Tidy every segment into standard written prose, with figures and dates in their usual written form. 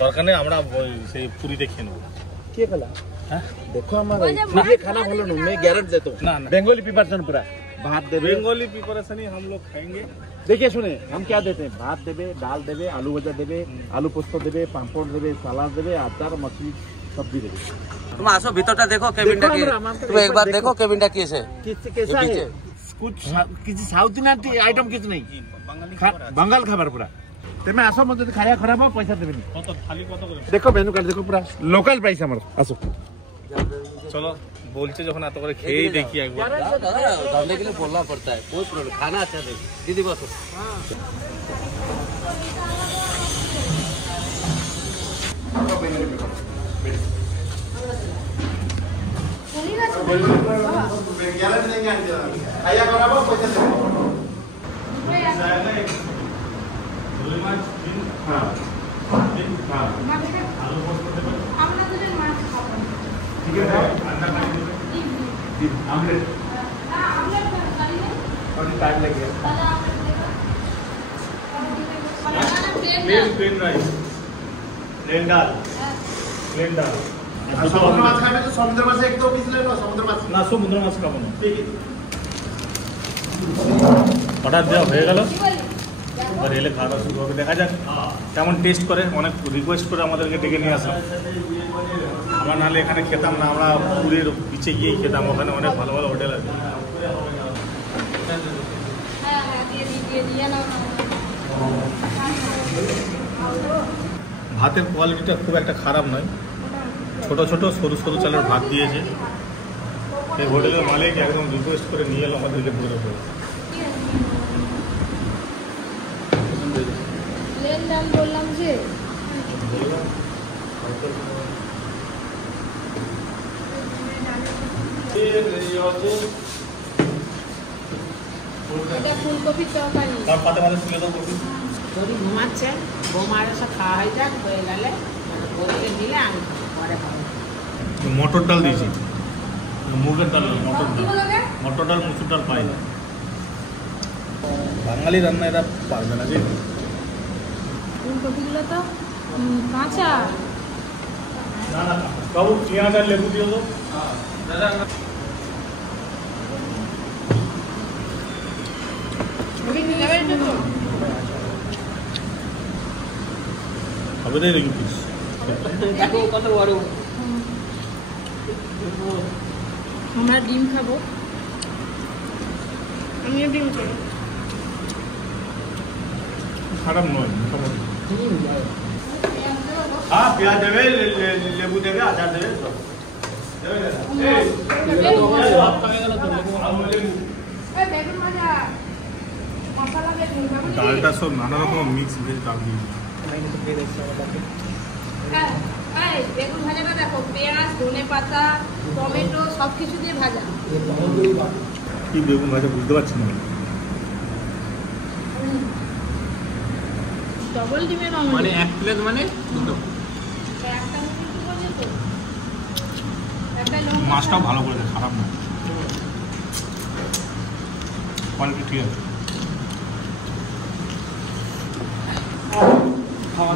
দরকার নেই আমরা সেই পুরীতে খেয়ে নেবো। কে খেলা? देखो हमारा ये खाना बोलो ना, मैं गारंटी देता हूँ। बंगाली प्रिपरेशन पूरा भात देवे, बंगाली प्रिपरेशन ही हम लोग खाएंगे। देखिए सुने हम क्या देते हैं, भात देवे, दाल देवे, आलू भजा देवे, आलू पोस्त देवे, पापड़ देवे, सलाद देवे, अचार मछली सब्जी देवे। तुम आसो भीतरটা দেখো কেবিনটা কি, তুমি একবার দেখো কেবিনটা কি আছে, कैसा है? कुछ किसी साउथ इंडियन आइटम किछ नहीं, बंगाल खाबार पूरा। तेमे आसो मत खाया खराब हो पैसा देबे नहीं। কত থালি কত করে? देखो मेनू कार्ड देखो पूरा लोकल प्राइस हमारा। आसो चलो बोलते যখন এত করে খেয়েই দেখি একবার। दादा जानने के लिए बोलना पड़ता है, कोई प्रॉब्लम, खाना अच्छा दे। दीदी बसो। प्लेन राइस, प्लेन दाल, प्लेन दाल। समुद्र माछ खाबे तो समुद्र माछ एक दो पीस ले लो, समुद्र माछ না সমুদ্র মাছ খাবো না। অর্ডার দেওয়া হয়ে গেল, এবার এলে খাওয়া দাওয়া শুরু হবে। দেখা যাক কেমন টেস্ট করে। অনেক রিকোয়েস্ট করে আমাদেরকে ডেকে নিয়ে আসা। আমরা নাহলে এখানে খেতাম না, আমরা পুরীর পিছে গিয়েই খেতাম, ওখানে অনেক ভালো ভালো হোটেল আছে। ভাতের কোয়ালিটিটা খুব একটা খারাপ নয়, ছোট ছোট সরু সরু চালের ভাত দিয়েছে। এই হোটেলের মালিক একদম রিকোয়েস্ট করে নিয়ে এলো আমাদেরকে ধরে ধরে। বললাম যে ফুলকপির তরকারি তার পাতে পাতে তুলে দাও কপি। তোরই ঘুমাচ্ছে, বৌমার সব খাওয়া হয়ে যাক, হয়ে গেলে গরিবে দিলে আমি পরে খাবো। মটর ডাল দিয়েছি, মুগের ডাল, মটর ডাল, মটর ডাল মুসুর ডাল পাই না। বাঙালি রান্না এরা পারবে না যে। ফুলকপিগুলো তো কাঁচা। না না বাবু পেঁয়াজ আর লেবু দিও তো। হবে রে রিং পিস। দেখো কত বড়। আমরা ডিম খাবো, আমিও ডিম খাবো। খারাপ নয় মোটামুটি। হ্যাঁ পেঁয়াজ দেবে, লেবু দেবে, আচার দেবে, সব ডালটা সব নানা রকম মিক্স ভেজ ডাল দিয়েছে। বেগুন ভাজাটা দেখো, পেঁয়াজ, ধনে পাতা, টমেটো সবকিছু দিয়ে ভাজা। কি বেগুন ভাজা বুঝতে পারছি না। ডবল ডিমের মানে এক প্লেট মানে দুটো। মাছটাও ভালো করে দেয়, খারাপ না, কোয়ালিটি ঠিক আছে। খাওয়া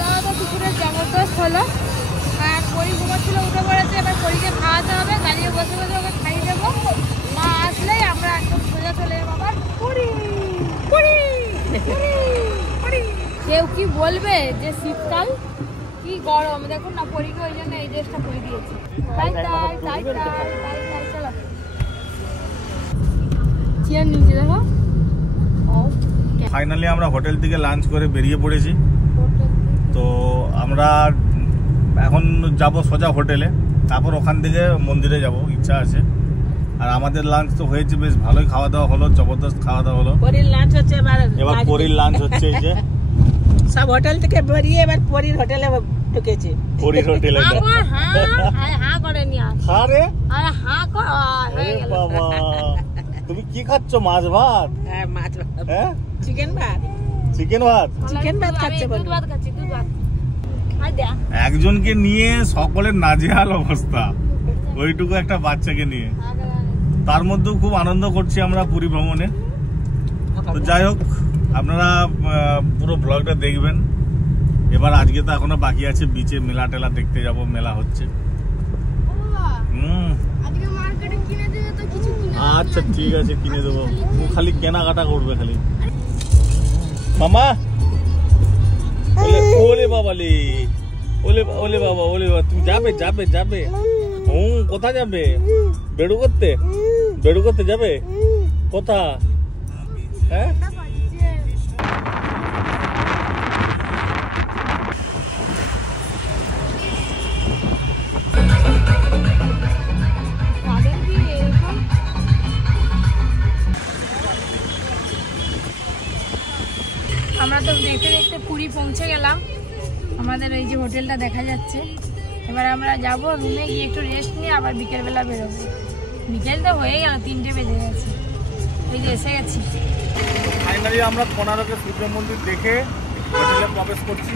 দাওয়া তো দুপুরে জবরদস্ত হলো। পরি ঘুমাচ্ছিল, উঠে পড়েছে, এবার পরীকে খাওয়াতে হবে। দাঁড়িয়ে বসে বসে ওকে খাইয়ে দেবো। মা আসলেই আমরা একদম সোজা চলে যাবো আবার পুরী পুরী পুরী পুরী। কেউ কি বলবে যে শীতকাল কি গরম, দেখুন না পরীকে ওই জন্য এই ড্রেসটা পরে দিয়েছি। তাই তাই তাই তাই তাই তাই চলো চেয়ার নিচে দেখো। ফাইনালি আমরা হোটেল থেকে লাঞ্চ করে বেরিয়ে পড়েছি। তো আমরা এখন যাব সোজা হোটেলে, তারপর ওখান থেকে মন্দিরে যাব, ইচ্ছা আছে। আর আমাদের লাঞ্চ তো হয়েছে, বেশ ভালোই খাওয়া দাওয়া হলো, জবরদস্ত খাওয়া দাওয়া হলো। পরির লাঞ্চ হচ্ছে, এবার পরির লাঞ্চ হচ্ছে। এই যে সব হোটেল থেকে বেরিয়ে এবার পরির হোটেলে ঢুকেছে। পরির হোটেলে হ্যাঁ করেনি আরে আরে হ্যাঁ কর হয়ে গেল। বাবা তুমি কি খাচ্ছ? মাছ ভাত? হ্যাঁ মাছ ভাত, হ্যাঁ চিকেন ভাত, চিকেন ভাত। চিকেন ভাত খাচ্ছে। দুধ ভাত খাচ্ছি, দুধ ভাত। একজনকে নিয়ে সকলের নাজেহাল অবস্থা, ওইটুকু একটা বাচ্চাকে নিয়ে। তার মধ্যেও খুব আনন্দ করছি আমরা পুরী ভ্রমণে। তো যাই হোক, আপনারা পুরো ব্লগটা দেখবেন। এবার আজকে তো এখনো বাকি আছে, বিচে মেলা টেলা দেখতে যাব, মেলা হচ্ছে। আচ্ছা ঠিক আছে, কিনে দেবো। খালি কেনাকাটা করবে খালি। মামা ওলে বাবালি, ওলে ওলে বাবা, ওলে বাবা, তুমি যাবে যাবে যাবে? কোথা যাবে? বেড়ু করতে? বেড়ু করতে যাবে? কোথা? হ্যাঁ, আমরা তো দেখতে দেখতে পুরী পৌঁছে গেলাম। আমাদের এই যে হোটেলটা দেখা যাচ্ছে। এবার আমরা যাব রুমে গিয়ে একটু রেস্ট নিয়ে আবার বিকেলবেলা বেরোবো। বিকেল তো হয়ে গেল, 3টে বেজে গেছে। এই যে এসে গেছি। ফাইনালি আমরা কোনারকে সূর্য মন্দির দেখে হোটেলে প্রবেশ করছি।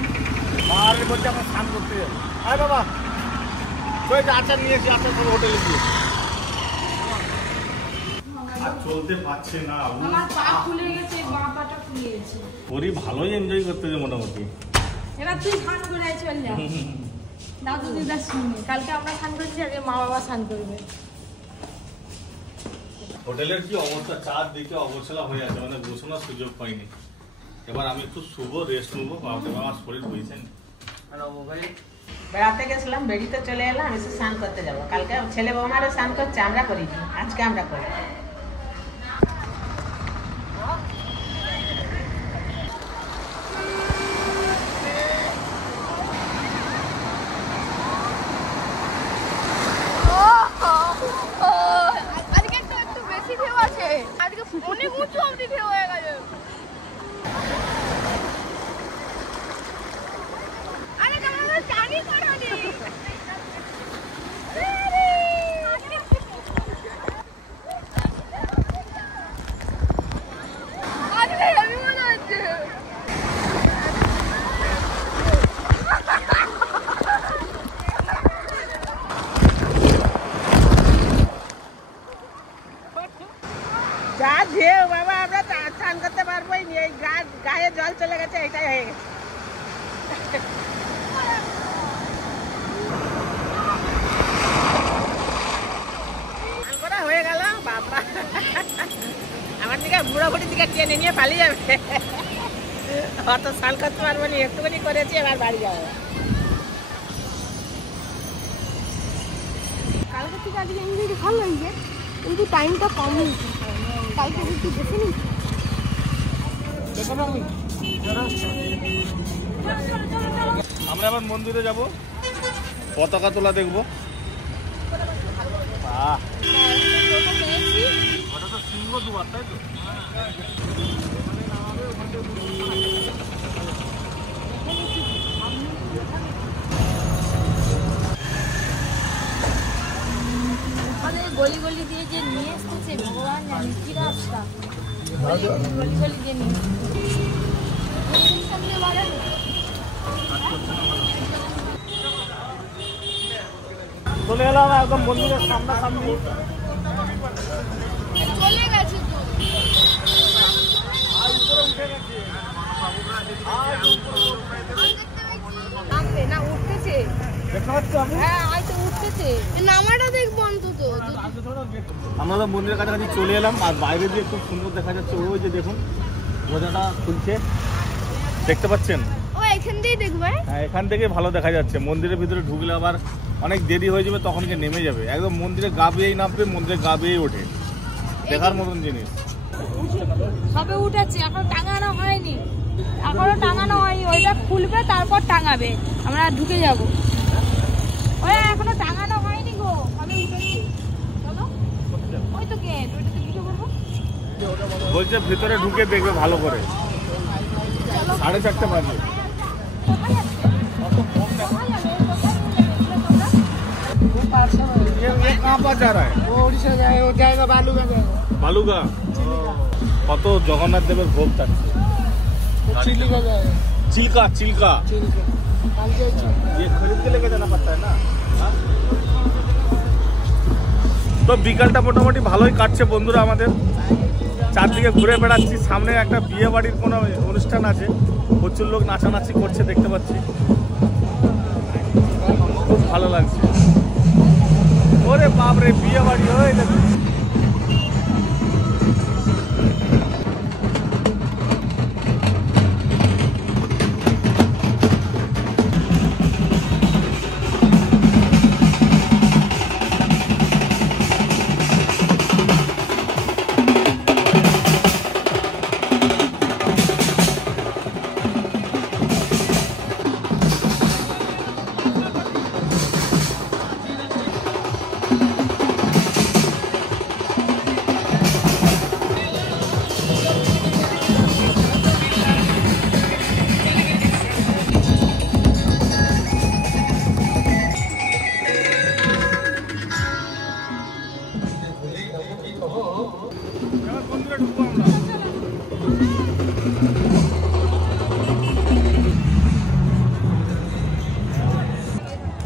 আর বলছে আমরা স্নান করতে যাবো। আয় বাবা, আচার নিয়েছি, আচার করে হোটেলে গিয়ে। আর চলতে পারছে না, আমার পা খুলে গেছে, বাঁ পাটা খুলে গেছে। ওরই ভালোই এনজয় করতেছে মোটামুটি। এবার তুই স্নান করে চল যা। দাদু দিদা শুনে কালকে আমরা স্নান করেছি, আগে মা বাবা স্নান করবে। হোটেলের কি অবস্থা, চারদিকে অবসলা হয়ে আছে, মানে গোছানোর সুযোগ পাইনি। এবার আমি একটু শুভ রেস্ট নেবো, আমার শরীর বুঝছেন। বেড়াতে গেছিলাম, বেরিয়ে চলে এলাম, এসে স্নান করতে যাবো। কালকে ছেলে বৌমারও স্নান করছে, আমরা করিনি, আজকে আমরা করি। অনেক উঁচু অবধি ঢেউ হয়ে গেছে। আরে তোমরা জানি করনি। আরে আমি মনে হচ্ছে যা ঢেউ বাবা, আমরা স্নান করতে পারবোই নি। এই গায়ে জল চলে গেছে, এটাই হয়ে গেছে। স্নান করা হয়ে গেল বাবা, আমার দিকে বুড়ো বুড়ির দিকে টেনে নিয়ে পালিয়ে যাবে। অত স্নান করতে পারবো নি, একটুখানি করেছি, এবার বাড়ি যাবো। কালকে থেকে আজকে এমনি ভালো লাগছে, কিন্তু টাইমটা কম হয়েছে। কালকে একটু দেখে নিই। আমরা আবার মন্দিরে যাব, পতাকা তোলা দেখবো। সিংহ দুবার, তাই তো? গলি গলি দিয়ে যে নিয়ে এসতেছে ভগবান জানে কি রাস্তা। গলি গলি দিয়ে নিয়ে চলে এলাম একদম মন্দিরের সামনাসামনি। চলে গেছে তো। না উঠতেছে, হ্যাঁ হয়তো উঠতেছে, নামাটা দেখবো অন্তত। আমরা তো মন্দিরের কাছাকাছি চলে এলাম, আর বাইরে দিয়ে খুব সুন্দর দেখা যাচ্ছে। ওই যে দেখুন রোজাটা খুলছে, দেখতে পাচ্ছেন? ও এখান দিয়েই দেখবে। হ্যাঁ, এখান থেকে ভালো দেখা যাচ্ছে। মন্দিরের ভিতরে ঢুকলে আবার অনেক দেরি হয়ে যাবে, তখন কি নেমে যাবে। একদম মন্দিরে গা বেয়েই নামবে, মন্দিরে গা বেয়েই ওঠে, দেখার মতন জিনিস। সবে উঠেছে, এখন টাঙানো হয়নি, এখনো টাঙানো হয়নি। ওইটা খুলবে তারপর টাঙাবে, আমরা ঢুকে যাব। ওই এখনো টাঙানো হয়নি গো, আমি উঠেছি। চলো, ওই তো গেট, ওইটাতে ঢুকে পড়বো। বলছে ভিতরে ঢুকে দেখবে ভালো করে। 4:30 বাজে। ये कहाँ पर जा रहा है? वो उड़ीसा जाए, वो जाएगा बालूगा जाएगा। बालूगा। কত জগন্নাথ দেবের ভোগ থাকছে। चिलिका जाएगा। চিল্কা চিল্কা। चिलिका ये खरीद के लेके जाना पड़ता है ना। তো বিকালটা মোটামুটি ভালোই কাটছে বন্ধুরা আমাদের। চারদিকে ঘুরে বেড়াচ্ছি, সামনে একটা বিয়ে বাড়ির কোনো অনুষ্ঠান আছে, প্রচুর লোক নাচানাচি করছে দেখতে পাচ্ছি, খুব ভালো লাগছে। ওরে বাপরে বিয়ে বাড়ি হয়ে গেছে।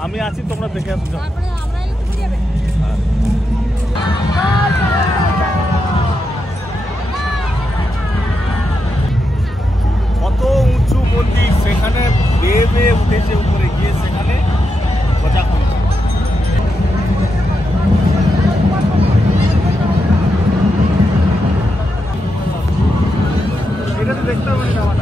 আমি আছি, তোমরা দেখে আসো। তারপরে আমরা এলে তুমি যাবে। কত উঁচু মন্দির, সেখানে বেয়ে বেয়ে উঠেছে উপরে গিয়ে সেখানে খোঁজা খুঁজছে। এটা তো দেখতে হবে না আমার।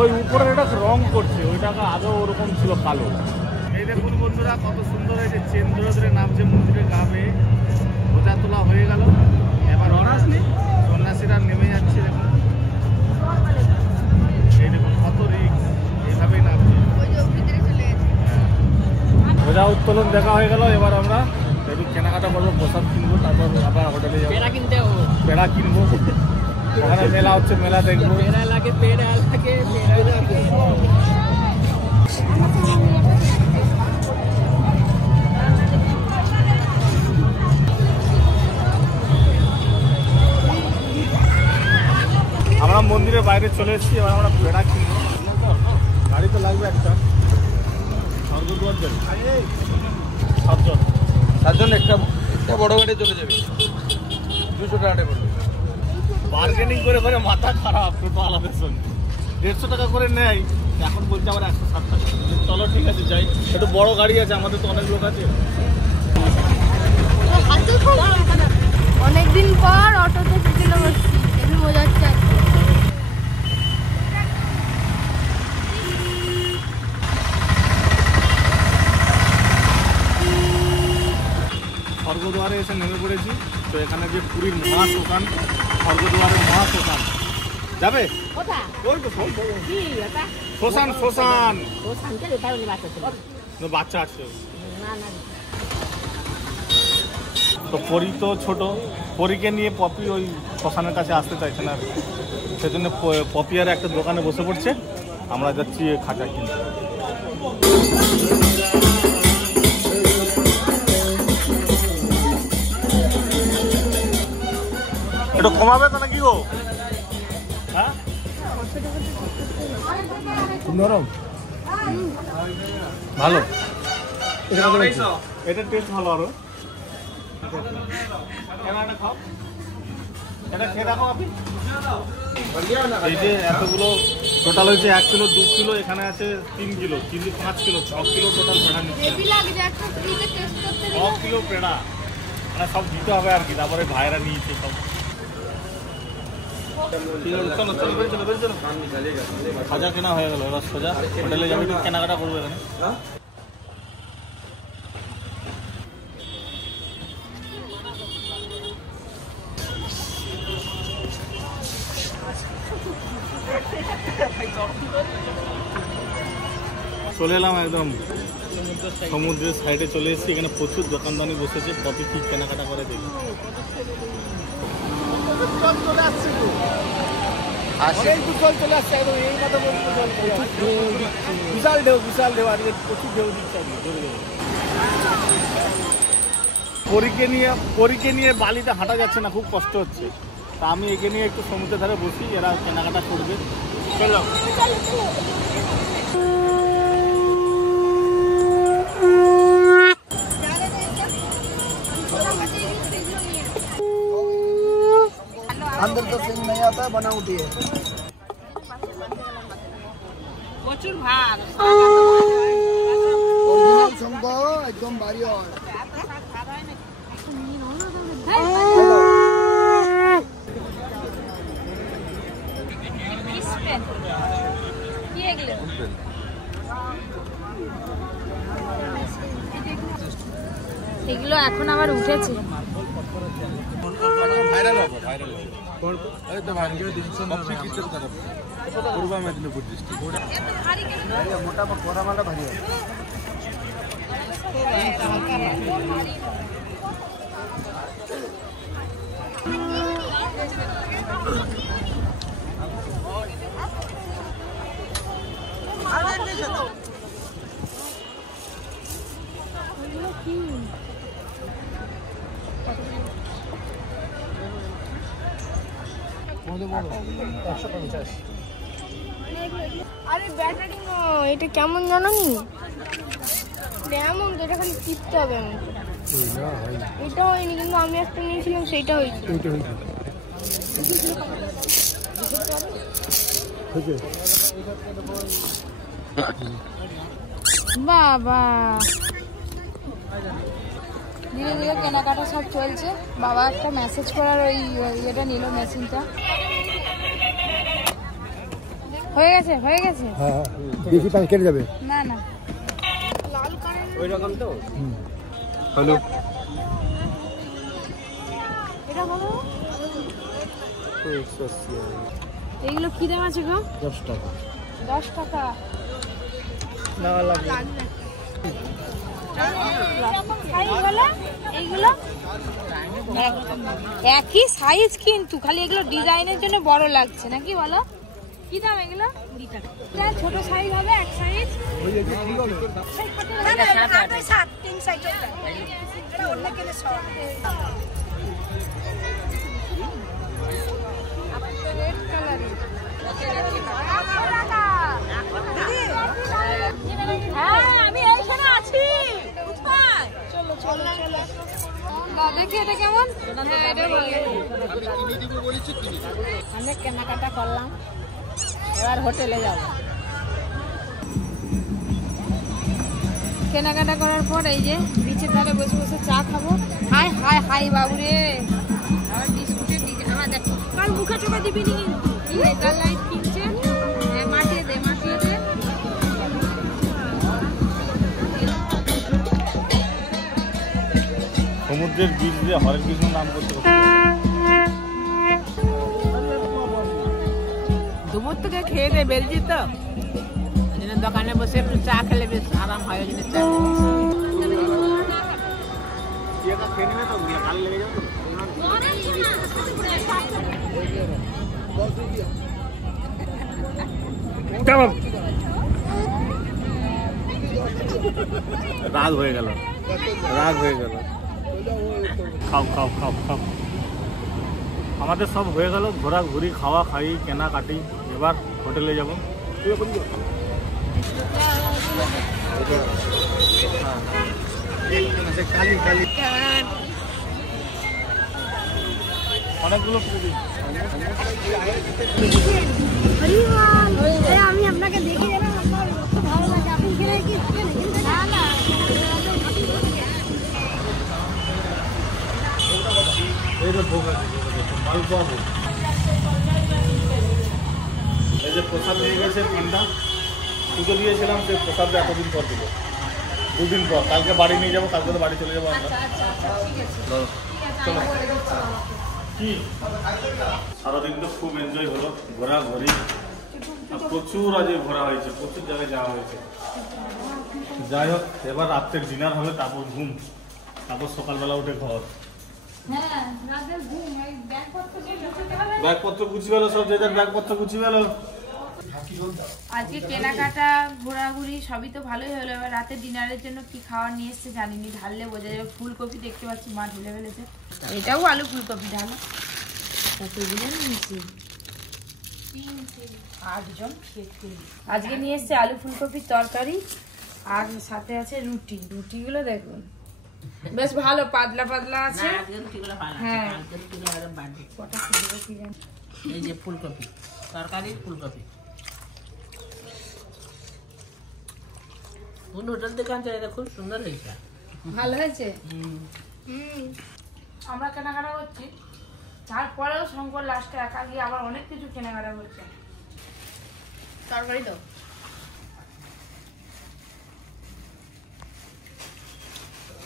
ওই উপরে এটা রং করছে, ওইটাকে আদৌ ওরকম ছিল কালো। এই দেখুন বন্ধুরা কত সুন্দর, এই যে চেন ধরে ধরে নামছে মন্দিরের গা বেয়ে, বোঝা তোলা হয়ে গেল। এবার সন্ন্যাসীরা নেমে যাচ্ছে, দেখুন এই দেখুন কত রিস্ক, এইভাবেই নামছে। বোঝা উত্তোলন দেখা হয়ে গেল। এবার আমরা একটু কেনাকাটা করবো, প্রসাদ কিনবো, তারপর আবার হোটেলে যাবো, পেড়া কিনবো। ওখানে মেলা হচ্ছে, মেলা দেখবো। আমরা মন্দিরের বাইরে চলে এসেছি, এবার আমরা পেড়া কিনবো। গাড়ি তো লাগবে একটা, সাতজন একটা বড় গাড়ি চলে যাবে, 200 টাকা পড়বে। বার্গেনিং করে করে মাথা খারাপ, টোটো আলাদের সঙ্গে 150 টাকা করে নেয়, এখন বলছে আমার 107 টাকা। চলো ঠিক আছে যাই, একটু বড় গাড়ি আছে, আমাদের তো অনেক লোক আছে। অনেকদিন পর অটোতে চেপে বসছি, হেবি মজা হচ্ছে। স্বর্গদ্বারে এসে নেমে পড়েছি। তো এখানে যে পুরীর মহাশ্মশান, স্বর্গদ্বারের মহাশ্মশান যাবে, ওই তো শ্মশান, শ্মশান বাচ্চা আছে। তো পরি তো ছোট, পরীকে নিয়ে পপি ওই শ্মশানের কাছে আসতে চাইছে না, সেজন্য পপি আর একটা দোকানে বসে পড়ছে, আমরা যাচ্ছি খাঁচা কিনতে। একটু কমাবে তো নাকি গো? হ্যাঁ নরম ভালো, এটা টেস্ট ভালো। আরো খাও, এটা খেয়ে দেখো আপনি। এই যে এতগুলো টোটাল হয়েছে 1 কিলো 2 কিলো, এখানে আছে 3 কিলো, 5 কিলো 6 কিলো টোটাল পেড়া নিচ্ছে। 6 কিলো পেড়া মানে সব দিতে হবে আর কি, তারপরে ভাইরা নিয়েছে সব। চলো চলো বের চলো, বের চলো। খাজা কেনা হয়ে গেল, এবার সোজা হোটেলে যাবো, একটু কেনাকাটা করবো এখানে। চলে এলাম একদম সমুদ্রের সাইডে চলে এসেছি, এখানে প্রচুর দোকানদানি বসেছে, কত কি কেনাকাটা করে দেখি। বিশাল ঢেউ, বিশাল ঢেউ, আজকে প্রচুর ঢেউ দিচ্ছে। পরীকে নিয়ে বালিতে হাঁটা যাচ্ছে না, খুব কষ্ট হচ্ছে। তা আমি একে নিয়ে একটু সমুদ্রের ধারে বসি, এরা কেনাকাটা করবে। চলো अंदर तो सिंह नहीं आता है, बनावटी है। প্রচুর ভার ओरिजिनल शंख एकदम भारी और এগুলো এখন আবার উঠেছে। ভাইরাল হবে, ভাইরাল হবে। এই তো ভাইরাল করে দিচ্ছি কপি কিচেন तरफ পূর্ব মেদিনীপুর ডিস্ট্রিক্ট। मोटा कोरा वाला भारी है। আরে ব্যাটারি নয়, এটা কেমন জানো নি? এমন তো, এটা খালি টিপতে হবে এমন করে। এটা হয়নি, কিন্তু আমি একটা নিয়েছিলাম সেইটা হয়েছে। বাবা ধীরে ধীরে কেনাকাটা সব চলছে। বাবা একটা মেসেজ করার ওই ইয়েটা নিল, মেশিনটা হয়ে গেছে, হয়ে গেছে। হ্যাঁ বেশি পানি কেটে যাবে না না, লাল কারেন্ট ওই রকম তো। হ্যালো এটা বলো। এইগুলো কি দাম আছে গো? 10 টাকা। 10 টাকা না লাগে এইগুলো একই সাইজ, কিন্তু খালি এগুলো ডিজাইনের জন্য বড় লাগছে নাকি বলো? কি দাম এগুলো? 20 টাকা। ছোট সাইজ হবে, এক সাইজ। আমি এইখানে আছি। চলো চলো চলো, দেখি এটা কেমন। হ্যাঁ এটা ভালো। অনেক কেনাকাটা করলাম, এবার হোটেলে যাব। কেনাকাটা করার পর এই যে বিচের ধারে বসে বসে চা খাবো। হাই হাই হাই বাবুরে, আবার বিস্কুটের দিকে আমার দেখ, কাল মুখে চোখে দিবি নি। কি লেজার লাইট কিনছে, মাটিয়ে দে মাটিয়ে দে। সমুদ্রের বীজ দিয়ে হরেক কৃষ্ণ নাম করতে দুপুর থেকে খেয়ে দিয়ে বেরিয়েছি তো, ওই জন্য দোকানে বসে একটু চা খেলে বেশ আরাম হয়। ওই জন্য চা রাগ হয়ে গেল, রাগ হয়ে গেল। খাও খাও খাও খাও। আমাদের সব হয়ে গেল ঘোরাঘুরি, খাওয়া খাই, কেনাকাটি। এবার হোটেলে যাব। অনেকগুলো আমি আপনাকে দেখে গেলাম, আপনার খুব ভালো লাগে। আপনি কিনে কি না না মালপোয়া ভোগ। এই যে প্রসাদ নিয়ে গেছে ঠান্ডা, পুজো দিয়েছিলাম, সে প্রসাদটা এতদিন পর দিল, 2 দিন পর। কালকে বাড়ি নিয়ে যাবো, কালকে তো বাড়ি চলে যাবো আমরা। চলো কি সারাদিন তো খুব এনজয় হলো, ঘোরাঘুরি, প্রচুর আজ ঘোরা হয়েছে, প্রচুর জায়গায় যাওয়া হয়েছে। যাই হোক, এবার রাত্রের ডিনার হবে, তারপর ঘুম, তারপর সকালবেলা উঠে ঘর। ব্যাগপত্র ব্যাগপত্র গুছিয়ে গেলো, সব যে যার ব্যাগপত্র গুছিয়ে গেলো। আজকে কেনাকাটা ঘোরাঘুরি সবই তো ভালোই হলো। এবার রাতে ডিনারের জন্য কি খাওয়ার নিয়ে এসছে জানিনি, ঢাললে বোঝা যাবে। ফুলকপি দেখতে পাচ্ছি মা ঢেলে ফেলেছে, এটাও আলু ফুলকপি ঢালো। কতগুলো নিয়েছি, 8জন খেতে। আজকে নিয়ে এসছে আলু ফুলকপির তরকারি আর সাথে আছে রুটি। রুটিগুলো দেখুন বেশ ভালো পাতলা পাতলা আছে। হ্যাঁ কটা খেতে কি জানি। এই যে ফুলকপি তরকারি, ফুলকপি হোটেল দোকান চাই, খুব সুন্দর হয়েছে, ভালো হয়েছে। আমরা কেনাকাটা করছি, তারপরেও শঙ্কর লাস্টে একা গিয়ে আবার অনেক কিছু কেনাকাটা করছে। তরকারি তো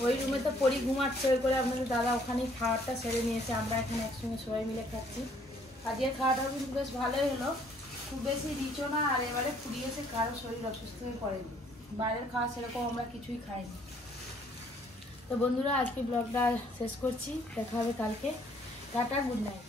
ওই রুমে তো পরি ঘুমাচ্ছে, ওই করে আপনাদের দাদা ওখানেই খাওয়ারটা সেরে নিয়েছে। আমরা এখানে একসঙ্গে সবাই মিলে খাচ্ছি। আজকে খাওয়াটাও কিন্তু বেশ ভালোই হলো, খুব বেশি রিচও না। আর এবারে ফুরিয়েছে, কারো শরীর অসুস্থ হয়ে পড়েনি। বাইরের খাওয়া সেরকম আমরা কিছুই খাইনি। তো বন্ধুরা আজকে ব্লগটা শেষ করছি, দেখা হবে কালকে। Tata, good night.